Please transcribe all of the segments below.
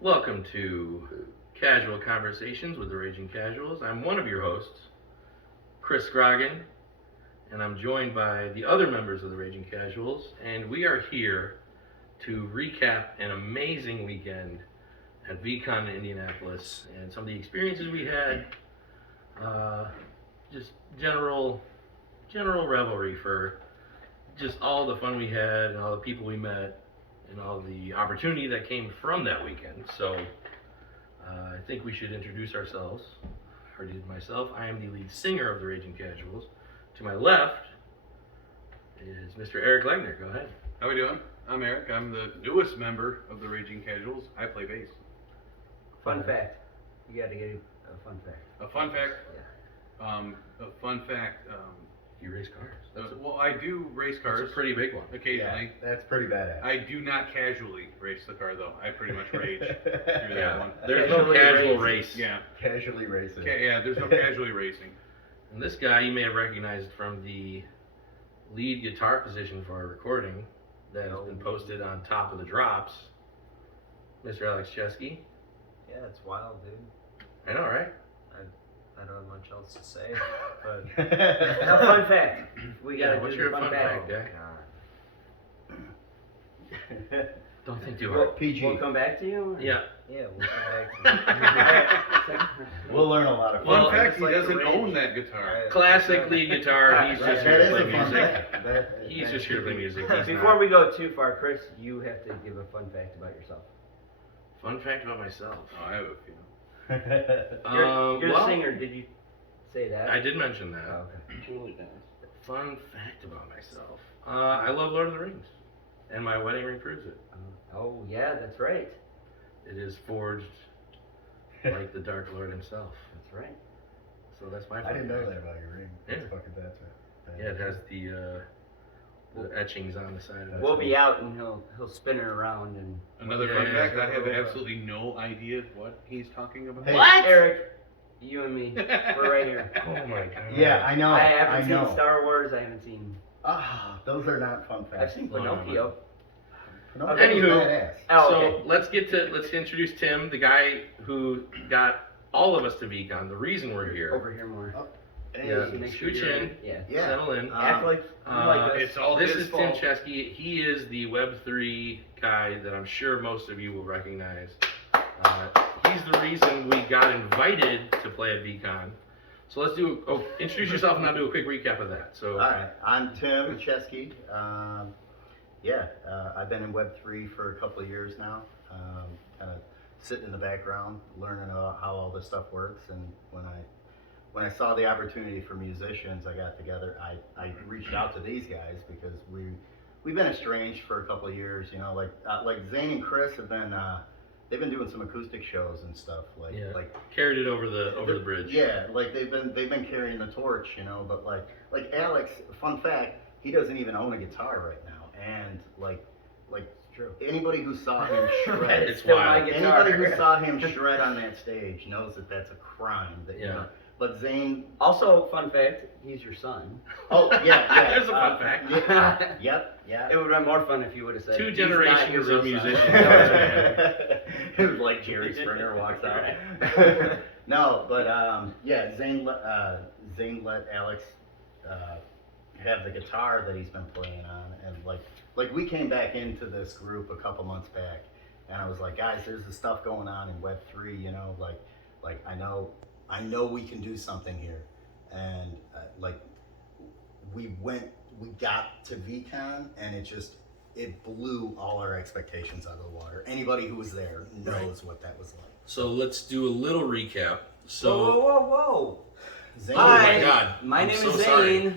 Welcome to Casual Conversations with the Raging Casuals. I'm one of your hosts, Chris Scroggin, and I'm joined by the other members of the Raging Casuals, and we are here to recap an amazing weekend at VeeCon in Indianapolis and some of the experiences we had. Just general revelry for just all the fun we had and all the people we met and all the opportunity that came from that weekend. So I think we should introduce ourselves. I already did myself. I am the lead singer of the Raging Casuals. To my left is Mr. Eric Legner. Go ahead. How we doing? I'm Eric. I'm the newest member of the Raging Casuals. I play bass. Fun fact. You gotta get a fun fact. A fun fact. Yeah. A fun fact. You race cars. Well, I do race cars. That's a pretty big one. Occasionally. Yeah, that's pretty badass. I do not casually race the car though. I pretty much rage through that one. There's no Casually casual racing. race. Yeah. Casually racing. Yeah. There's no casually racing. And this guy you may have recognized from the lead guitar position for our recording that has been posted on top of the drops. Mr. Alex Chesky. Yeah, it's wild, dude. I know, right? I don't have much else to say. But a fun fact. We gotta What's do your the fun fact, Jack? God. Don't think too hard. PG. We'll come back to you? Yeah. Yeah, we'll come back to you. We'll learn a lot of Well, Fun fact: it's he like the doesn't rage. own that guitar. Classic lead guitar. He's just here That to is play a fun music. fact. He's just here to play music. He's Before not. we go too far, Chris, you have to give a fun fact about yourself. Fun fact about myself. Oh, I have a few. You're well, a singer, did you say that? I did mention that. Oh, okay. Julie does. Fun fact about myself. I love Lord of the Rings. And my wedding ring proves it. Oh, yeah, that's right. It is forged like the Dark Lord himself. That's right. So that's my I fun didn't know fact. that about your ring. Yeah. That's fucking that's Yeah, it has the etchings on the side of it. We'll be out and he'll spin it around and. Another Yeah, fun yeah, fact: yeah. I have absolutely no idea what he's talking about. Hey. What? Eric, you and me, we're right here. Oh my god. Yeah, I know. I haven't know. seen Star Wars. I haven't seen. Those are not fun I've facts. seen No, no, no. Pinocchio. Pinocchio's Anywho. badass. Oh, So okay. let's introduce Tim, the guy who got all of us to VeeCon. The reason we're here. Over here more. Hey. Yeah. Make sure Scooch you're in. Yeah. Yeah. Settle in. Act like you like us. It's all This his is fault. Tim Chesky. He is the Web3 guy that I'm sure most of you will recognize. He's the reason we got invited to play at VeeCon. So let's introduce yourself and I'll do a quick recap of that. So, All right, I'm Tim Chesky. I've been in Web3 for a couple of years now. Kind of sitting in the background, learning about how all this stuff works. And when I saw the opportunity for musicians, I got together. I reached out to these guys because we've been estranged for a couple of years. You know, like Zane and Chris have been. They've been doing some acoustic shows and stuff. yeah, Like carried it over the bridge. yeah, like they've been carrying the torch, you know. But like Alex, fun fact, he doesn't even own a guitar right now. And like True. anybody who saw him shred, It's Still wild. my guitar. anybody who saw him shred on that stage knows that that's a crime. That, you Yeah. know. But Zane, Also, fun fact, he's your son. oh yeah, There's a fun fact. Yeah, yep, yeah. It would have been more fun if you would have said. Two "He's not your generations real of son." musicians. It was like Jerry Springer walks out. No, but yeah, Zane let Alex have the guitar that he's been playing on, and like we came back into this group a couple months back, and I was like, guys, there's this stuff going on in Web3, you know, like I know we can do something here, and we got to VeeCon, and it blew all our expectations out of the water. Anybody who was there knows what that was like. So let's do a little recap. So, Whoa. Zane, oh my Hi. God, My I'm name so is sorry. Zane.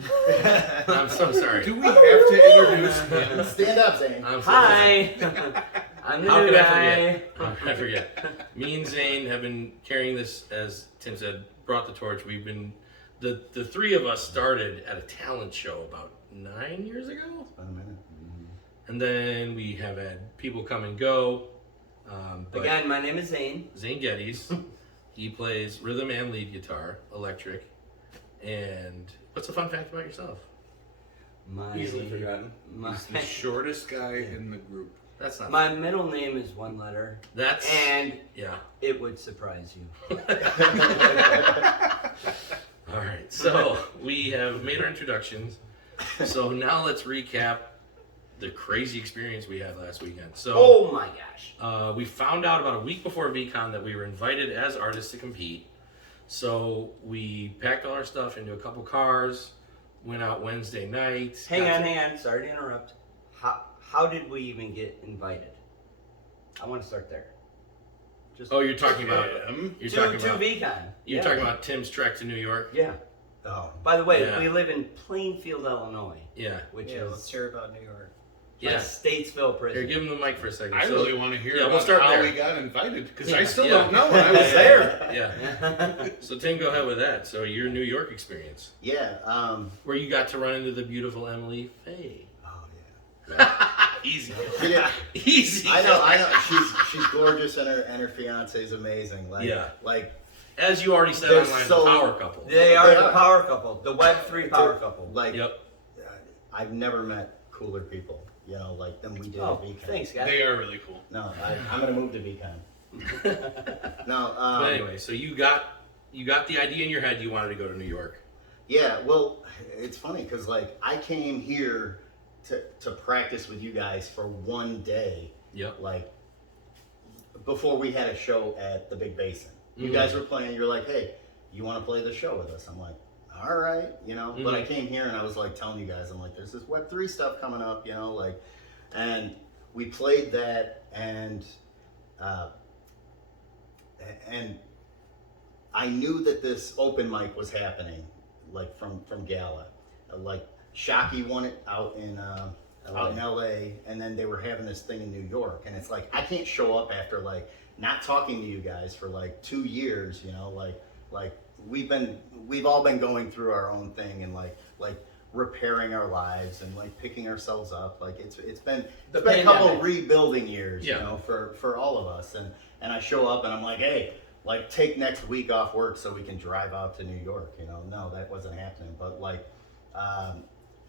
I'm so sorry. Do we have to introduce him? stand up, Zane. I'm so sorry. Hi. I'm the How new could I guy. forget? How could I forget? Me and Zane have been carrying this, as Tim said, brought the torch. We've been, the three of us started at a talent show about 9 years ago. About a minute. And then we have had people come and go. But Again, my name is Zane. Zane Geddes, he plays rhythm and lead guitar, electric. And what's a fun fact about yourself? My, Easily forgotten. My, He's the shortest guy in the group. That's not. My middle name is one letter, That's and yeah. it would surprise you. All right, so we have made our introductions. So now let's recap the crazy experience we had last weekend. So, Oh my gosh. we found out about a week before VeeCon that we were invited as artists to compete. So we packed all our stuff into a couple cars, went out Wednesday night. Hang on. Sorry to interrupt. How did we even get invited? I want to start there. Just Oh, you're talking about to talking about VeeCon. you're talking about Tim's trek to New York. Yeah. Oh. By the way, Yeah. we live in Plainfield, Illinois, Yeah, which Yeah, let's is hear about New York. yeah. Statesville prison. Here, give him the mic for a second. I So- really want to hear yeah, we'll about start how there. we got invited because Yeah, I still yeah. don't know. I was there. Yeah. So Tim, go ahead with that. So your New York experience, Yeah. where you got to run into the beautiful Emily Faye. Oh yeah. Easy. Yeah. Easy. I know. She's gorgeous, and her fiance is amazing. Like, Yeah. Like, As you already said They're online, so- the power couple. They are They the are. power couple, the Web3 power couple. like, Yep. I've never met cooler people. You know, like than we did Oh, at VeeCon. thanks, guys. They are really cool. No, I'm gonna move to VeeCon. No. But anyway, so you got the idea in your head you wanted to go to New York. Yeah, well, it's funny because like I came here to practice with you guys for one day, Yep. like before we had a show at the Big Basin. You Mhm. guys were playing. You're like, hey, you want to play the show with us? I'm like, all right, you know. But I Mhm. came here and I was like telling you guys, I'm like, there's this Web3 stuff coming up, you know, like, and we played that and I knew that this open mic was happening, like from Gala, like Shockey won it out in LA, and then they were having this thing in New York, and it's like I can't show up after like not talking to you guys for like 2 years, you know, like we've all been going through our own thing and like repairing our lives and like picking ourselves up, like it's been a couple pandemic. rebuilding years, Yeah. you know, for all of us, and I show up and I'm like, hey, like take next week off work so we can drive out to New York, you know. No, that wasn't happening, but like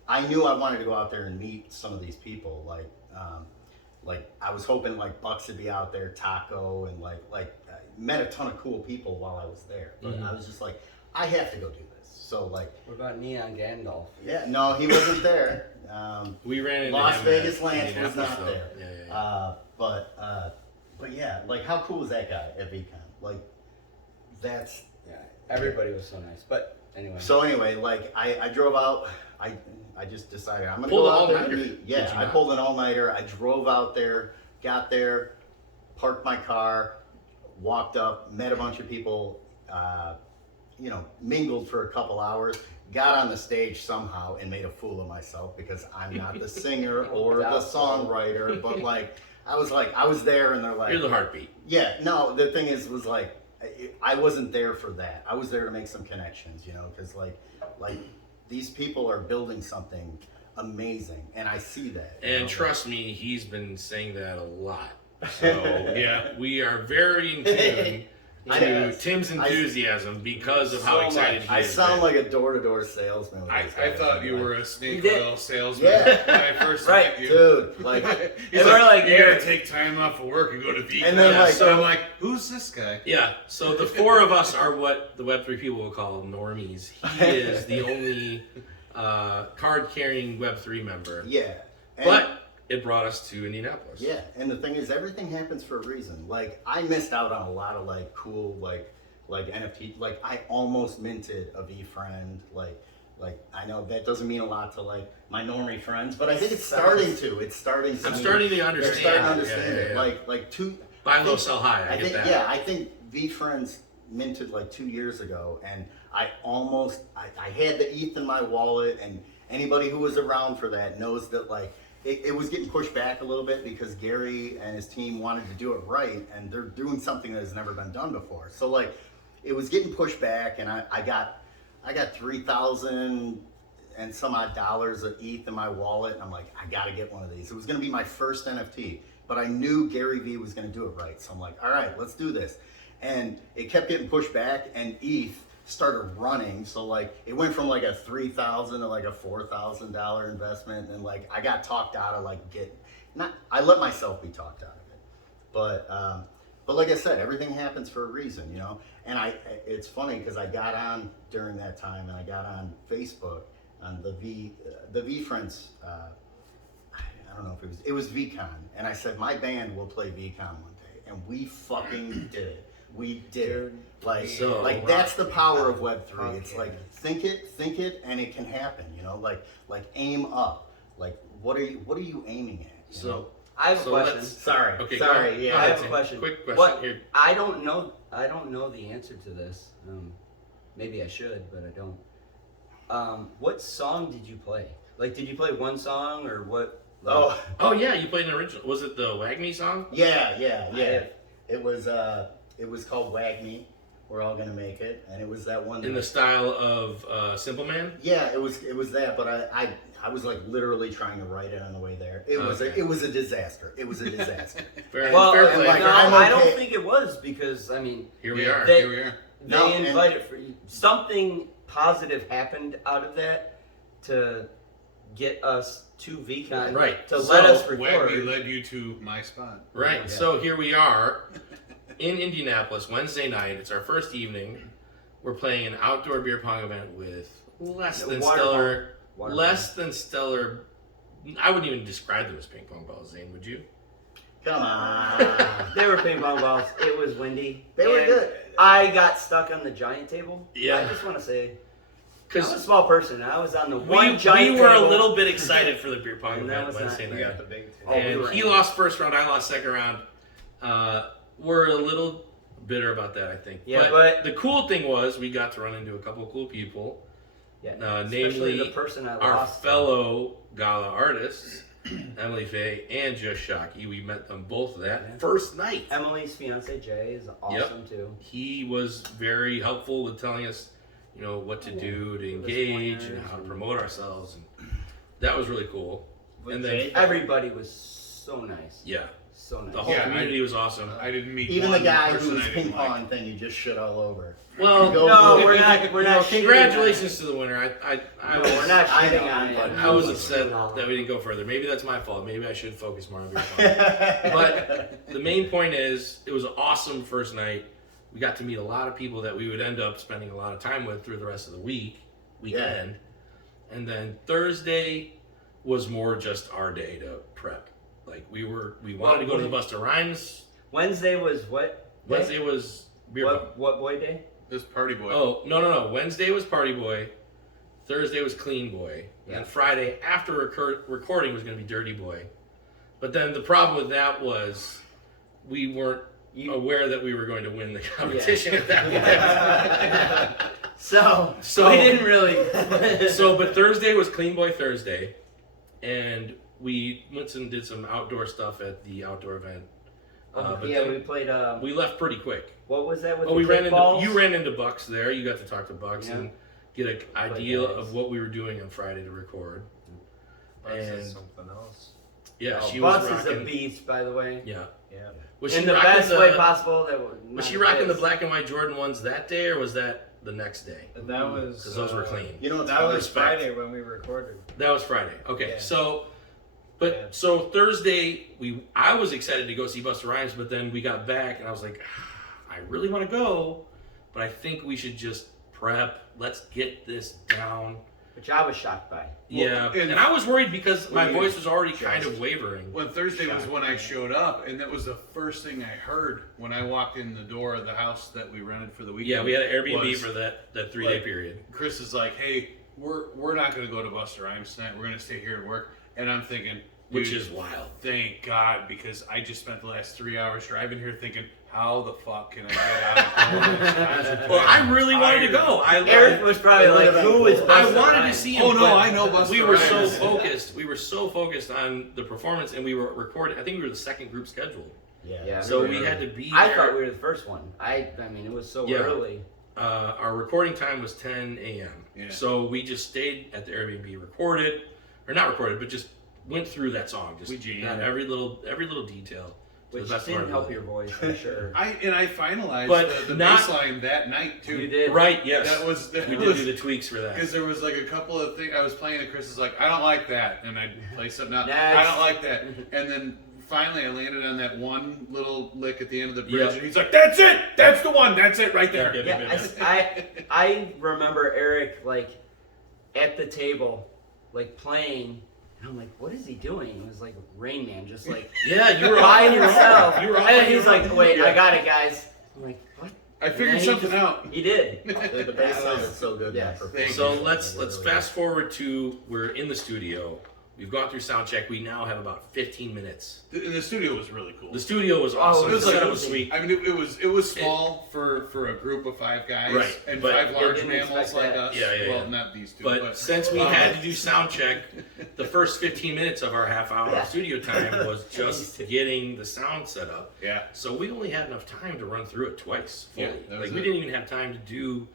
I knew I wanted to go out there and meet some of these people, like I was hoping like Bucks would be out there, Taco, and like I met a ton of cool people while I was there, but Mhm. I was just like, I have to go do this. So like, What about Neon Gandalf? yeah, no, he wasn't there. We ran into Las him Vegas at Lance was Indianapolis, not though. there. Yeah. But yeah, like how cool is that guy at VeeCon? Like that's Yeah, everybody was so nice. But anyway. so anyway, like I drove out. I just decided I'm gonna Pulled go an out there and all-nighter, meet. did Yeah, you I not? pulled an all-nighter. I drove out there, got there, parked my car, walked up, met a bunch of people, you know, mingled for a couple hours, got on the stage somehow and made a fool of myself because I'm not the singer or the Doubtful. songwriter, but like I was there and they're like, You're the heartbeat. yeah, no, the thing was like, I wasn't there for that. I was there to make some connections, you know, because like these people are building something amazing, and I see that. you And know? trust me, he's been saying that a lot. So yeah, we are very in tune I to know. Tim's enthusiasm because of how So excited much. he I is. sound like a door-to-door salesman. with I these guys. thought you I'm were like, a snake You did. oil salesman Yeah. when I first Right, met you. dude, like, He's And we're like, you gotta "Here." take time off of work and go to VeeCon. And then, Yeah, like, so I'm like, who's this guy? Yeah, so the four of us are what the Web3 people will call normies. He is the only card-carrying Web3 member. yeah, and, But it brought us to Indianapolis. yeah, and the thing is, everything happens for a reason. Like, I missed out on a lot of like cool like NFT. Like, I almost minted a VeeFriend. Like I know that doesn't mean a lot to like my normie friends, but I think it's starting to. It's starting to. I'm starting to They're understand. starting to it. understand Yeah, it. yeah, yeah. Like two. Buy low, sell high. I, get think that. yeah, I think VeeFriends minted like 2 years ago, and I had the ETH in my wallet, and anybody who was around for that knows that like it was getting pushed back a little bit because Gary and his team wanted to do it right, and they're doing something that has never been done before. So like it was getting pushed back, and I got 3,000 and some odd dollars of ETH in my wallet, and I'm like, I gotta get one of these. It was gonna be my first NFT, but I knew Gary Vee was gonna do it right. So I'm like, all right, let's do this. And it kept getting pushed back, and ETH started running. So like it went from like a $3,000 to like a $4,000 investment, and like I got talked out of like I let myself be talked out of it. But like I said, everything happens for a reason, you know. And it's funny because I got on during that time, and I got on Facebook on the V Friends. I don't know if it was VeeCon, and I said my band will play VeeCon one day, and we fucking did it. We did it. Like that's the power of Web3. It's like think it, and it can happen. You know, like aim up. Like what are you aiming at? You know? I have a question. Sorry. Okay, Sorry. Yeah. I have a question. Quick question here. I don't know the answer to this. Maybe I should, but I don't. What song did you play? Like, did you play one song or what? Like, Oh yeah, you played an original. Was it the Wag Me song? Yeah. It was called Wag Me. We're all gonna make it, and it was that one. In the style of Simple Man. Yeah, it was that, but I was like literally trying to write it on the way there. It was a disaster. It was a disaster. Fair well, play. like, no, I'm I okay. don't think it was because I mean Here we are. They No, invited for something positive happened out of that to get us to VeeCon, Right. To So, let us Waggy record. led you to my spot. Right. Yeah. So here we are in Indianapolis, Wednesday night. It's our first evening. We're playing an outdoor beer pong event with less than stellar. I wouldn't even describe them as ping pong balls, Zane. Would you? Come on. They were ping pong balls. It was windy. They were and good. I got stuck on the giant table. Yeah. I just want to say, I'm a Because small person. And I was on the one we giant were a table. little bit excited for the beer pong And that event was Wednesday not- night. got the big two. Oh, we And were he in. lost first round. I lost second round. We're a little bitter about that, I think. Yeah, but the cool thing was we got to run into a couple of cool people. Yeah, Namely, especially the person I our lost. fellow gala artists, Emily Faye and Just Shockey. We met them both that Yeah. first night. Emily's fiance Jay is awesome too. He was very helpful with telling us, what to do to engage and how to promote ourselves, and that was really cool. With And then Jay? Everybody was so nice. yeah, So nice. the whole Yeah, community was awesome. I didn't meet Even the one guy person who was I didn't ping like. pong thing, you just shit all over. Well, Go No, for we're it. not. We're not. congratulations to the winner. I No, was, we're not I shitting know, on but him. I was upset that we didn't go further. Maybe that's my fault. Maybe I should focus more on beer pong. But the main point is, it was an awesome first night. We got to meet a lot of people that we would end up spending a lot of time with through the rest of the weekend. And then Thursday was more just our day to prep. Like we wanted to go to the Busta Rhymes. Wednesday was what? day? Wednesday was beer pong. What boy day? This party boy. Oh, no. Wednesday was Party Boy. Thursday was Clean Boy. Yeah. And Friday, after recording, was going to be Dirty Boy. But then the problem with that was we weren't aware that we were going to win the competition at that point. So So- we didn't really. But Thursday was Clean Boy Thursday. And we went and did some outdoor stuff at the outdoor event. But yeah, then we played. we left pretty quick. What was that with Oh, the kickballs? you ran into Bucks there. You got to talk to Bucks Yeah. and get an idea of what we were doing on Friday to record. Bucks and- is something else. Yeah, Oh, she Bucks was is a rocking. beast, by the way. Yeah, Yeah. was she In the rocking best way possible. That Was she rocking the black and white Jordan ones that day, or was that the next day? And that was. 'Cause those were clean. You know what's That funny? was Respect. Friday when we recorded. That was Friday. Okay, Yeah. so Yeah. Thursday I was excited to go see Busta Rhymes, but then we got back and I was like, I really want to go, but I think we should just prep. Let's get this down. Which I was shocked by. Yeah, and- and I was worried because my Well, voice was already just- kind of wavering. When Thursday was when I showed up, and that was the first thing I heard when I walked in the door of the house that we rented for the weekend. Yeah, we had an Airbnb was- for that 3-day like, period. Chris is like, "Hey, we're not going to go to Busta Rhymes tonight. We're going to stay here and work." And I'm thinking, Which dude, is wild. thank God, because I just spent the last 3 hours driving here thinking, how the fuck can I get out of going to this concert? Well, I really wanted to go. Eric was probably like, "Who is?" I Busta wanted to Rhymes?" see him. Oh no, but I know Busta We were so Rhymes. focused. We were so focused on the performance, and we were recording. I think we were the second group scheduled, Yeah. so we had to be I there. thought we were the first one. I mean, it was so Yeah. early. Our recording time was 10 a.m. Yeah. So we just stayed at the Airbnb, recorded, or not recorded, but just went through that song. Just We jammed. got every little detail. which best of our didn't help ability. your voice, I'm sure. I finalized But the not- bass line that night too. You did. Right, yes. That we was did do the tweaks for that. because there was like a couple of things I was playing and Chris is like, I don't like that, and I'd play something else. Next. I don't like that, and then finally I landed on that one little lick at the end of the bridge, Yeah. and he's like, "That's it, that's the one, that's it right there." Yeah, I remember Eric like at the table, like playing, and I'm like, what is he doing? It was like Rain Man, just like Yeah, you were by off on your own. himself. You were off And on your he's like, own. wait, Yeah. I got it, guys. I'm like, what? I figured And he something just- out. He did. The bass sounded so good. in Yes. that Thank performance. So you. let's fast forward to we're in the studio. We've gone through sound check. We now have about 15 minutes. The studio was really cool. The studio was awesome. it the was setup like- was sweet. I mean, it was small for a group of 5 guys, Right, and but 5 large didn't mammals expect like that. us. Yeah, well, yeah. not these two, But since we um, had to do sound check, the first 15 minutes of our half-hour Yeah. studio time was just getting the sound set up. yeah, So we only had enough time to run through it twice fully. Yeah, that was Like we it. didn't even have time to do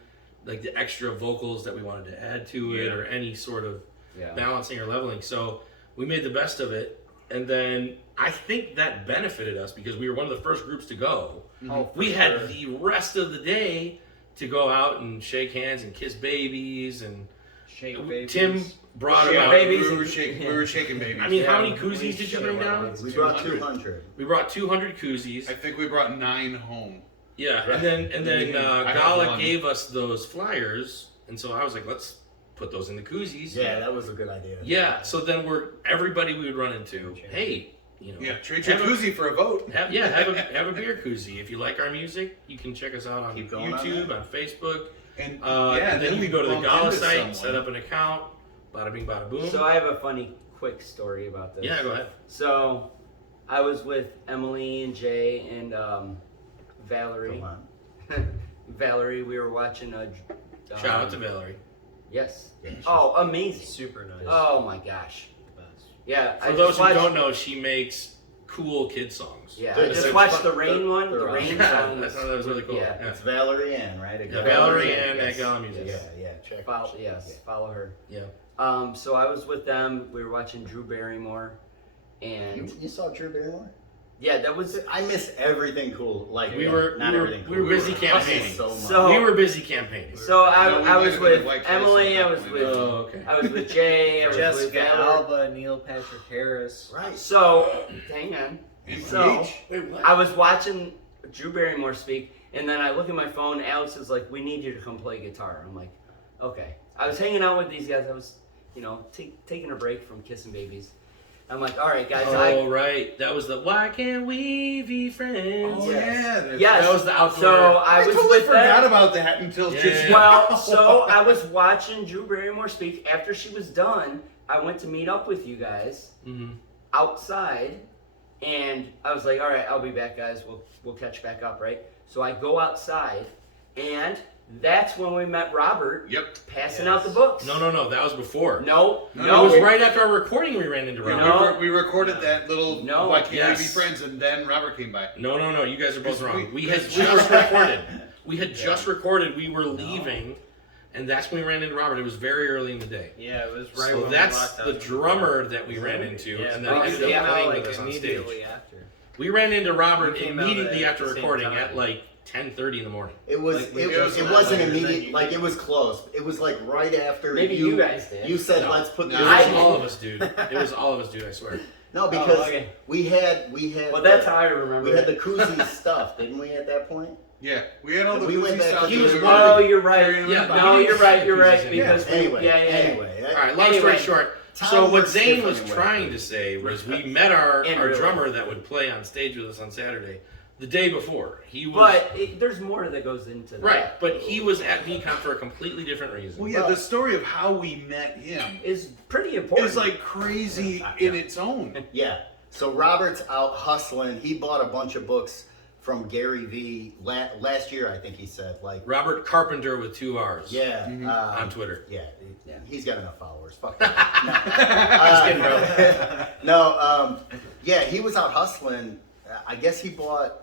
like the extra vocals that we wanted to add to it Yeah. or any sort of Yeah. balancing or leveling. So we made the best of it, and then I think that benefited us because we were one of the first groups to go. Oh, for We had sure. the rest of the day to go out and shake hands and kiss babies, and Shake babies. Tim brought Shake about. babies. we were shaking babies. I mean, Yeah, how many we koozies did you should've bring went down? with We brought 200. 200. We brought 200 koozies. I think we brought 9 home. Yeah, and then I have Gala one. gave us those flyers, and so I was like, let's put those in the koozies. Yeah, that was a good idea. Yeah. So then everybody we would run into. Hey, you know. Yeah, trade your Have a- koozie for a vote. Have a beer koozie. If you like our music, you can check us out on Keep going on YouTube, that. on Facebook. And And then you can go to the bumped Gala into site, someone. set up an account, bada bing, bada boom. So I have a funny, quick story about this. Yeah, go ahead. So I was with Emily and Jay and Valerie. Come on. Valerie, we were watching a. Shout out to Valerie. Yes. Yeah, she's- Oh, amazing. Super nice. Oh my gosh. The best. Yeah. For I those just who watched, don't know, she makes cool kid songs. Yeah, Dude, I just it's watched the- the Rain the- one. the The rock. Rain Yeah, song. I thought that was really cool. Yeah. Yeah. It's Valerie Ann, right? Yeah, Valerie Ann yes. at Gala Music. Yeah, yeah. Check. Follow, yes, follow her. Yeah. So I was with them. We were watching Drew Barrymore, and You saw Drew Barrymore? yeah, that was. I miss everything cool. Like We were everything cool. we were busy hustling campaigning. so much. So- We were busy campaigning. So No, we I might was have been with at White Castle Emily. at I that was point. with Oh, okay. I was with Jay. I was with Jessica Valerie. Alba, Neil Patrick Harris. Right. So hang on. So MPH. Wait, what? I was watching Drew Barrymore speak, and then I look at my phone. Alex is like, "We need you to come play guitar." I'm like, "Okay." I was hanging out with these guys. I was, taking a break from kissing babies. I'm like, "All right, guys." Oh, right. That was the Why Can't We Be Friends? Oh yeah, that's- Yes. That was the outdoor. So I I was totally with forgot them. about that until Yeah. just Well, so I was watching Drew Barrymore speak. After she was done, I went to meet up with you guys Mhm. outside, and I was like, "All right, I'll be back, guys. We'll catch back up, right?" So I go outside, and that's when we met Robert Yep. passing Yes. out the books. No, that was before. No, No, It was no. right after our recording we ran into We, Robert. No. we recorded that little No. Why Can't We Be Yes. Friends, and then Robert came by. No, you guys are both Because wrong. we- We had because we just were- recorded. We had just recorded. We were leaving, and that's when we ran into Robert. It was very early in the day. Yeah, it was right So when that's we locked the out. drummer that we ran into, Yeah, and then Oh, ended yeah, up playing like with us on stage. immediately after. We ran into Robert We came out immediately at after the same recording time. at like 10:30 in the morning. It was. Like, we it just it wasn't went out, and then immediate. you- Like it was close. It was like right after. Maybe you guys did. You said, No. "Let's put No. this." It was I- all of us, dude. It was all of us, dude. I swear. No, because okay. we had. Well, that's how I remember. We had the it. koozie stuff, didn't we? At that point. Yeah, we had all the We went koozie back stuff. to He was that we one were of Oh, you're right. carrying Yeah, around. but No, we you're didn't right. see You're koozies right. anymore. Because Anyway. yeah. Anyway. All right, long Anyway. story short. Time So what works Zane was different trying anyway. to say was we met our In real drummer life. that would play on stage with us on Saturday the day before. He was But there's more that goes into that. right, but he was at VeeCon for a completely different reason. Well, yeah, the story of how we met him Is pretty important. is like crazy in its own. Yeah. So Robert's out hustling. He bought a bunch of books from Gary V. Last year, I think he said. Like, Robert Carpenter with 2 R's. yeah. On Twitter. Yeah, Yeah. he's got enough followers. Fuck that. No, yeah, he was out hustling. I guess he bought.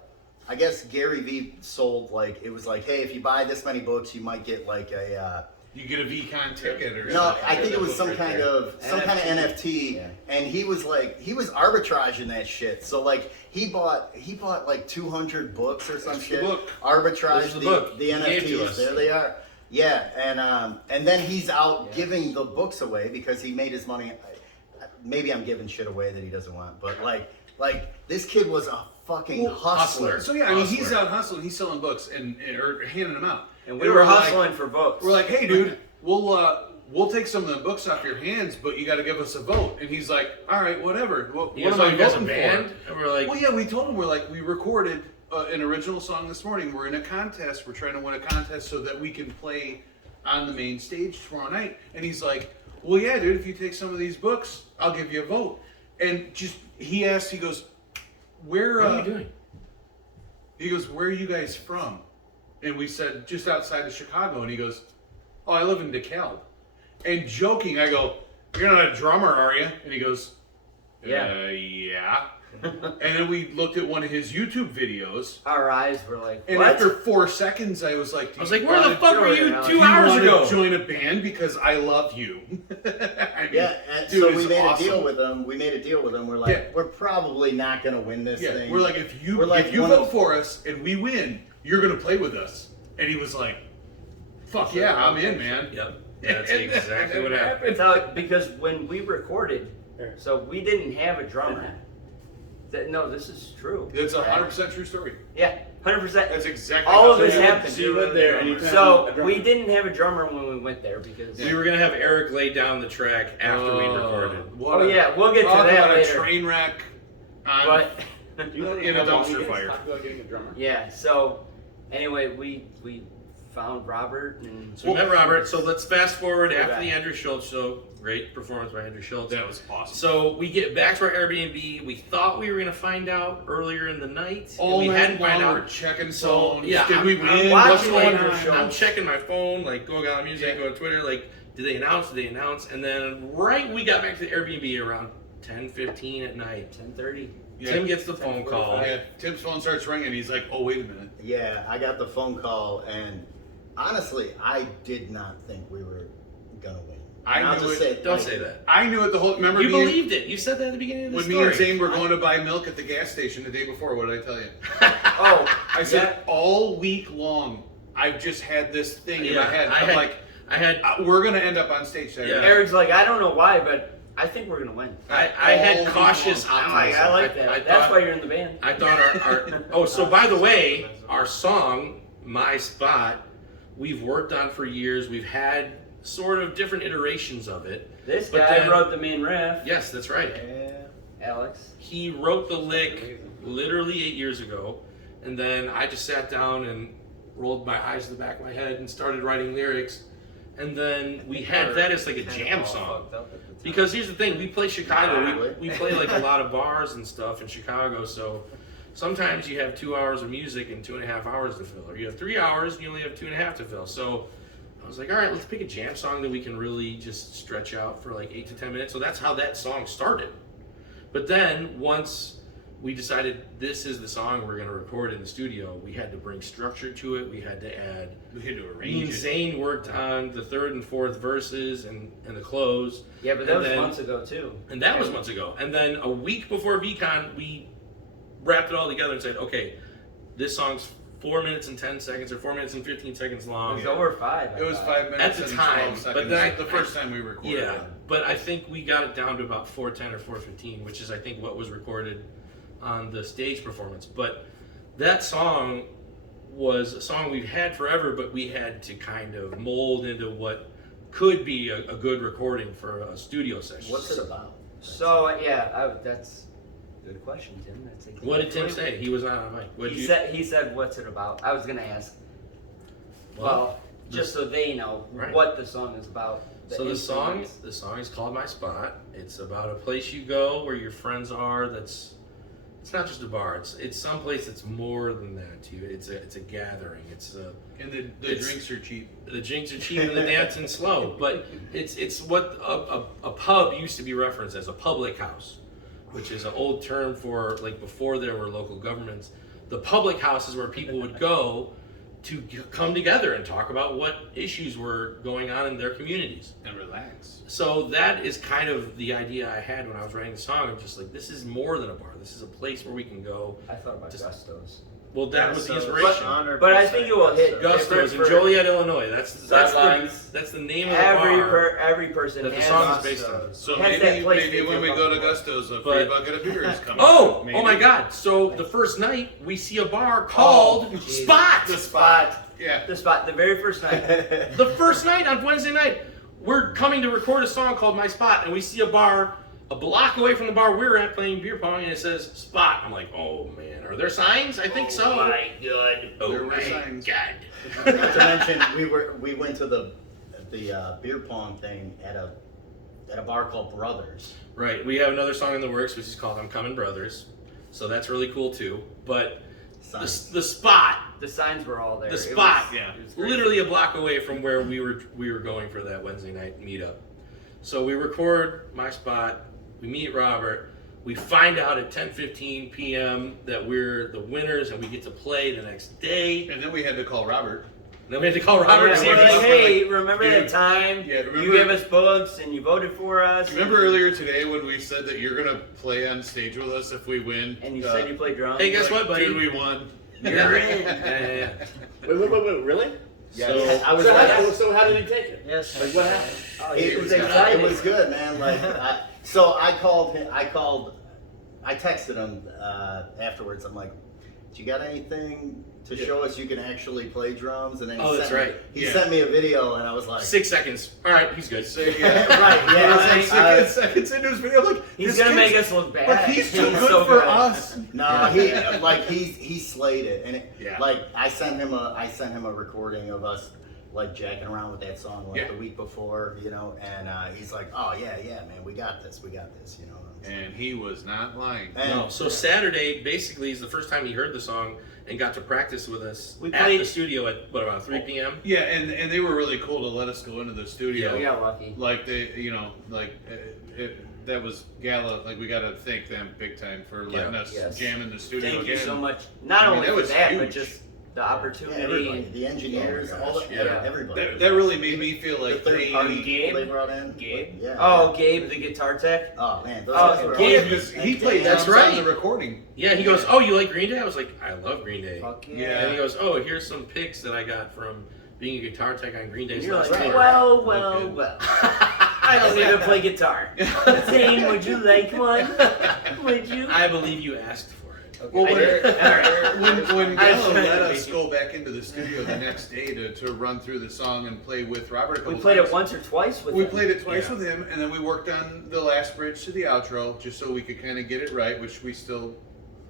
I guess Gary V sold like it was like, hey, if you buy this many books, you might get like a You get a VeeCon ticket or No, something. I think it was some Right kind there. of NFT, Yeah. and he was arbitraging that shit. So like he bought like 200 books or some That's the shit. book. Arbitrage This is the book the he gave to NFTs. us. There they are. Yeah, and then he's out Yes. giving the books away because he made his money. Maybe I'm giving shit away that he doesn't want, but like this kid was a fucking hustler. So yeah, I mean, he's Hustler. out hustling. He's selling books or handing them out. And we were like- hustling for votes. We're like, hey, dude, we'll take some of the books off your hands, but you got to give us a vote. And he's like, all right, whatever. What You am guys, I you guys a voting band? for? And we're like, Well, yeah, we told him we recorded an original song this morning. We're in a contest. We're trying to win a contest so that we can play on the main stage tomorrow night. And he's like, well, yeah, dude, if you take some of these books, I'll give you a vote. And he goes, where? what are you doing? He goes, where are you guys from? And we said, just outside of Chicago. And he goes, oh, I live in DeKalb. And joking, I go, you're not a drummer, are you? And he goes, Yeah. yeah. And then we looked at one of his YouTube videos. Our eyes were like, And what? after 4 seconds, I was like, I was like, where the fuck were you Do 2 do you hours want ago? to join a band because I love you? I mean, Yeah, and dude, so it's we made awesome. a deal with them. We're like, Yeah. we're probably not gonna win this Yeah, thing. we're like, if you We're like vote one of- for us and we win, you're gonna play with us. And he was like, fuck yeah, I'm in, man. Yep. That's exactly what happened. So, because when we recorded, so we didn't have a drummer. No, this is true. It's a 100% true story. Yeah, 100%. That's exactly All how of it this happened. happened. So you went there and you found a So drummer. we didn't have a drummer when we went there because. We were gonna have Eric lay down the track after we recorded. What Oh a- yeah, we'll get to talk that about later. a train wreck on, But Do you know in a how long dumpster you guys fire. talked about getting a drummer? yeah, so anyway, we found Robert and So we met Robert. So let's fast forward Go after back. the Andrew Schultz show. Great performance by Andrew Schultz. That was awesome. So we get back to our Airbnb. We thought we were gonna find out earlier in the night. and All we night hadn't found long, out. we're checking So phones. yeah, Did I'm- we I'm win? watching What's going Andrew on? Schultz. I'm checking my phone, like go on music, Yeah. go on Twitter, like did they announce? Did they announce? And then right we got back to the Airbnb around 10:15 at night. 10:30. Yeah. Tim gets the phone call. Yeah, Tim's phone starts ringing. He's like, oh, wait a minute. Yeah, I got the phone call, and honestly, I did not think we were gonna win. I And I'll knew just it. say, Don't like, say that. I knew it the whole. Remember You me and- believed it. You said that at the beginning of the when story. me and Zane were going to buy milk at the gas station the day before? What did I tell you? Oh, I said all week long, I've just had this thing in my head. I had We're gonna end up on stage Saturday. Yeah. night. Eric's like, I don't know why, but I think we're gonna win. I All had week cautious long. I'm like, optimism. I like that. I That's thought, why you're in the band. I thought our so by the way, our song "My Spot" we've worked on for years. We've had sort of different iterations of it. This But guy then- wrote the main riff. Yes, that's right. Alex. He wrote the lick literally 8 years ago, and then I just sat down and rolled my eyes to the back of my head and started writing lyrics, and then we had that as like a jam song. Because here's the thing, we play Chicago. We play like a lot of bars and stuff in Chicago, so sometimes you have 2 hours of music and 2.5 hours to fill, or you have 3 hours and you only have 2.5 to fill. So I was like, all right, let's pick a jam song that we can really just stretch out for like 8 to 10 minutes. So that's how that song started. But then once we decided this is the song we're going to record in the studio, we had to bring structure to it. We had to add. We had to Me and arrange it. Zane worked on the third and fourth verses and the close. Yeah, but that And was then- months ago too. And that was months ago. And then a week before VeeCon, we wrapped it all together and said, okay, this song's 4 minutes and 10 seconds or 4 minutes and 15 seconds It long. was over 5. I It was thought. 5 minutes the and time, 12 but seconds. then the first time we recorded Yeah, it. but I think we got it down to about 4:10 or 4:15, which is I think what was recorded on the stage performance. But that song was a song we've had forever, but we had to kind of mold into what could be a good recording for a studio session. What's it about? So yeah, that's a good question, Tim. That's exactly What did Tim say? He was not on mic. What did you? He said, "What's it about?" I was gonna ask. Well, just so they know Right. what the song is about. So the song is called "My Spot." It's about a place you go where your friends are. It's not just a bar. It's someplace that's more than that to you. It's a gathering. And the It's- drinks are cheap. The drinks are cheap and the dancing slow. But it's what a pub used to be referenced as, a public house, which is an old term for like before there were local governments. The public house is where people would go to come together and talk about what issues were going on in their communities. And relax. So that is kind of the idea I had when I was writing the song. I'm just like, this is more than a bar. This is a place where we can go. I thought about Just- Gusto's. Well, that was the Gusto's, inspiration. 100% But I think it will hit Gusto's in for- Joliet, Illinois. That's Sidelines. the name of the Every bar. every person that the has song is based on. Gusto's. So Has that maybe, place maybe they when we feel go to comfortable. Gusto's, a free But- bucket of beer is coming. Oh Maybe. my God! So the first night we see a bar called jeez. Spot. The Spot. Yeah. The spot. The very first night. The first night on Wednesday night, we're coming to record a song called My Spot, and we see a bar a block away from the bar we were at playing beer pong, and it says Spot. I'm like, oh man, are there signs? I think so. Oh my God. Oh There were my signs. God. Not to mention, we went to the beer pong thing at a bar called Brothers. Right, we have another song in the works, which is called I'm Coming Brothers. So that's really cool too. But the spot, The signs were all there. the It spot, was- yeah. it was great. literally a block away from where we were going for that Wednesday night meetup. So we record My Spot, we meet Robert, we find out at 10:15 p.m. that we're the winners and we get to play the next day. And then we had to call Robert. Then we had to call Robert Yeah, to see we're if like, he's hey, remember Dude. that time Yeah, remember- you gave us books and you voted for us? Remember earlier today when we said that you're gonna play on stage with us if we win? And you said you played drums? Hey, guess what, buddy? Dude, we won. You're in. Yeah. Wait, really? So I was So like, how did he take it? Yes. Like, what happened? Oh, it, he was it excited. was good, man. Like, so I called him. I texted him afterwards. I'm like, "Do you got anything to show us you can actually play drums?" And then Oh, that's right. He Yeah. sent me a video, and I was like, 6 seconds. All right, he's good. So, yeah. right, yeah. It was like seconds into his video. I'm like, He's this gonna kid's- make us look bad. But he's too good so for us. No, he slayed it, and Yeah. like I sent him a recording of us like jacking around with that song like Yeah. the week before, you know, and he's like, "Oh yeah, man, we got this, you know." And he was not lying. And- No, so Saturday basically is the first time he heard the song and got to practice with us We at played- the studio at about 3 p.m. Yeah, and they were really cool to let us go into the studio. We got lucky. Like they, you know, like that was Gala. Like we got to thank them big time for letting Yeah. us Yes. jam in the studio Thank you again. so much. Not I mean, only that for was that, but huge. just the Yeah, opportunity. everybody, the engineers, Oh my all gosh, the, yeah. everybody. That really made me feel the like third they. party Gabe? people they brought in. Gabe? Yeah. Oh, Gabe, the guitar tech. Oh man, those Oh, guys were Gabe- awesome. because he And played Dan- That's drums right. on the recording. Yeah, he goes, "Oh, you like Green Day?" I was like, "I love Green Day." Fuck Yeah. And he goes, "Oh, here's some pics that I got from being a guitar tech on Green And Day's you're last like, tour." well. I don't even play guitar. Zane, would you like one? Would you? I believe you asked for it. Well, I did. when I Gala was let trying to us be- go back into the studio the next day to run through the song and play with Robert a couple We played times, it once or twice with We him. played it twice Yeah. with him, and then we worked on the last bridge to the outro just so we could kind of get it right, which we still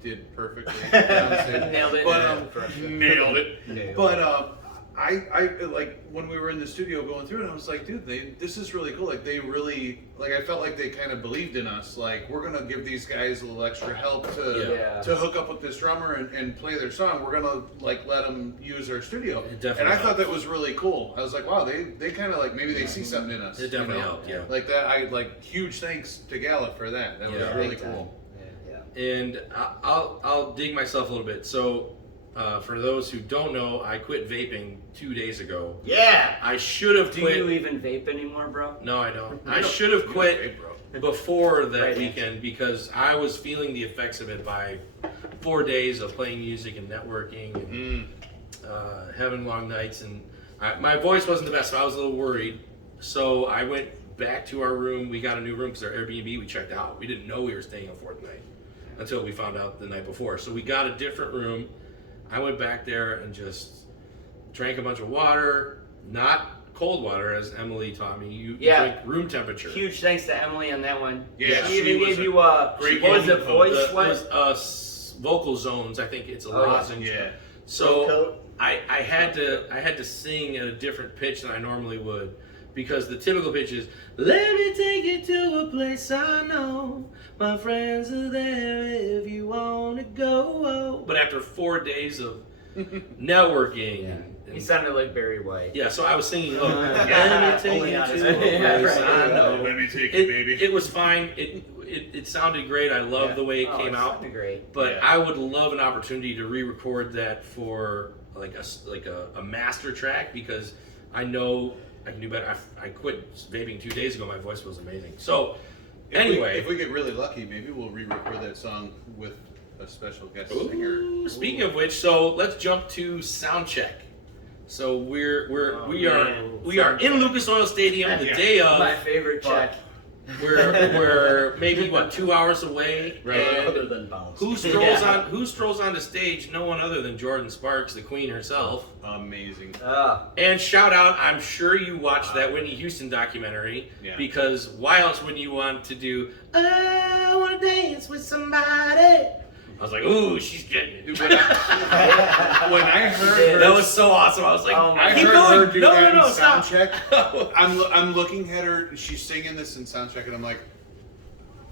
did perfectly. Nailed it. But nailed it. Nailed But I like when we were in the studio going through it, I was like, dude, this is really cool. Like they really, like I felt like they kind of believed in us. Like we're gonna give these guys a little extra help Yeah. to hook up with this drummer and play their song. We're gonna like let them use our studio. It definitely And I thought helped. that was really cool. I was like, wow, they kind of like maybe they see something in us. It definitely you know? helped, yeah. Like that, I like huge thanks to Gallup for that. That Yeah. was really Big time. cool. And I'll dig myself a little bit. So, for those who don't know, I quit vaping 2 days ago. Yeah. I should have Do quit. you even vape anymore, bro? No, I don't. I should have quit Hey, bro. before that Right. weekend because I was feeling the effects of it by 4 days of playing music and networking and having long nights. And my voice wasn't the best, so I was a little worried. So I went back to our room. We got a new room because our Airbnb we checked out. We didn't know we were staying a fourth night until we found out the night before. So we got a different room. I went back there and just drank a bunch of water, not cold water, as Emily taught me. You Yeah. drink room temperature. Huge thanks to Emily on that one. Yeah, she she even was gave a you a great what was it, info. voice? It What? was vocal zones. I think it's a Oh, yeah. lozenge. Yeah. So Coat. I had to sing at a different pitch than I normally would because the typical pitch is let me take you to a place I know. My friends are there if you want to go. But after 4 days of networking, Yeah. and- He sounded like Barry White. yeah, so I was singing. Look, Yeah. let me take Only you not to as a cool. Yeah, place right. I know. Let me take you, baby. It was fine. It sounded great. I love Yeah. the way it Oh, came it out. sounded great. But Yeah. I would love an opportunity to re-record that for a master track because I know I can do better. I quit vaping 2 days ago. My voice was amazing. So anyway, if we get really lucky, maybe we'll re-record that song with a special guest singer. ooh, speaking of which, so let's jump to sound check. So we are in Lucas Oil Stadium the day of. My favorite check. We're maybe 2 hours away, and Other than bounce. who strolls on the stage? No one other than Jordan Sparks, the Queen herself. Amazing. And shout out! I'm sure you watched that Whitney Houston documentary Yeah. because why else would you want to do? I want to dance with somebody. I was like, ooh, she's getting it. Dude, when I heard her, That was so awesome. I was like, Oh my I keep heard going. her do No, that no, no, in stop. soundcheck. I'm looking at her. She's singing this in soundcheck, and I'm like,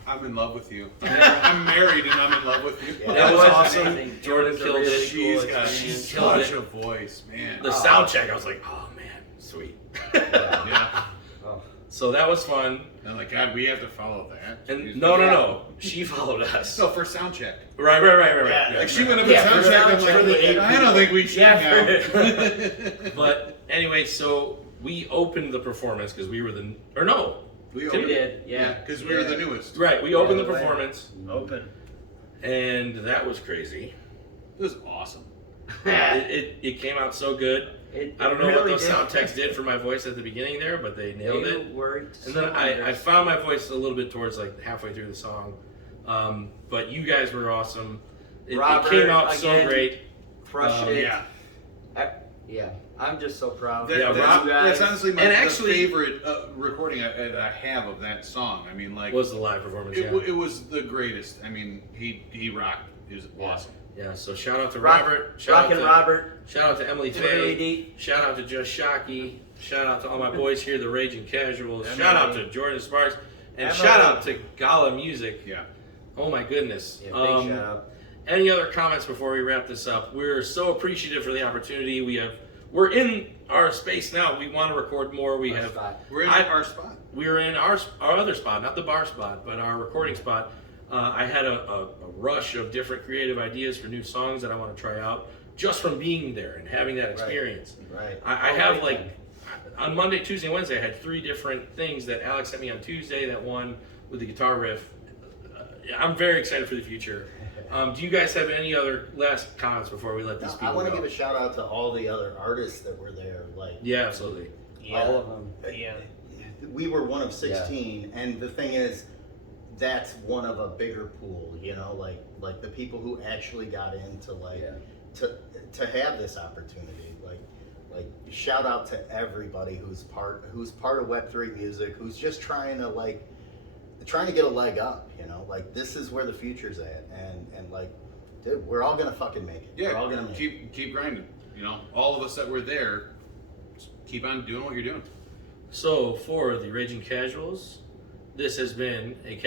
I'm in love with you. I'm married, and I'm in love with you. Yeah, That was awesome. amazing. Jordan It was a killed really it. She's cool got experience. killed such it. a voice, man. The sound check, I was like, oh man, sweet. Yeah. Oh. So that was fun. And I'm like, God, we have to follow that. And no. She followed us. No, for soundcheck. Right. Yeah. Like she went up Yeah, at for soundcheck. I'm soundcheck, like, I don't think we should Yeah, now. But anyway, so we opened the performance because we were We We opened did, Yeah, yeah. because we were the newest. right. We opened the Yeah, performance, Open. and that was crazy. It was awesome. It came out so good. I don't know what really those did. sound techs did for my voice at the beginning there, but they nailed They it. worked And then so I wonders. found my voice a little bit towards like halfway through the song. But you guys were awesome. It Robert, came out so again, great. crushed it. Yeah. Yeah, I'm just so proud. That- Yeah, of that's, you guys. that's honestly my And the actually- favorite recording I have of that song. I mean, like, Was the live performance? it, Yeah. it was the greatest. I mean, he rocked. It was awesome. Yeah. So shout out to Rock- Robert. Shout Rockin' out to Robert. Shout out to Emily Really Faye. deep. Shout out to Just Shockey. Shout out to all my boys here, the Raging Casuals. Emily. Shout out to Jordan Sparks. And Emily. shout out to Gala Music. Yeah. Oh my goodness. Yeah, big shout out. Any other comments before we wrap this up? We're so appreciative for the opportunity. We're in our space now. We want to record more. We Our have spot. We're in I- our spot. we're in our other spot, not the bar spot, but our recording spot. I had a rush of different creative ideas for new songs that I want to try out just from being there and having that experience. Right. I Oh, have great like thing. on Monday, Tuesday, and Wednesday. I had 3 different things that Alex sent me on Tuesday. That one with the guitar riff. I'm very excited for the future. Do you guys have any other last comments before we let these No, people I want to go? give a shout out to all the other artists that were there. Like, Yeah, absolutely. All of them. Yeah. we were one of 16, and the thing is, that's one of a bigger pool. You know, like the people who actually got into to have this opportunity. Like shout out to everybody who's part of Web3 music, who's just trying to get a leg up. You know, like this is where the future's at, and like, dude, we're all gonna fucking make it. Yeah. We're all gonna make it. keep grinding. You know, all of us that were there, just keep on doing what you're doing. So for the Raging Casuals, this has been a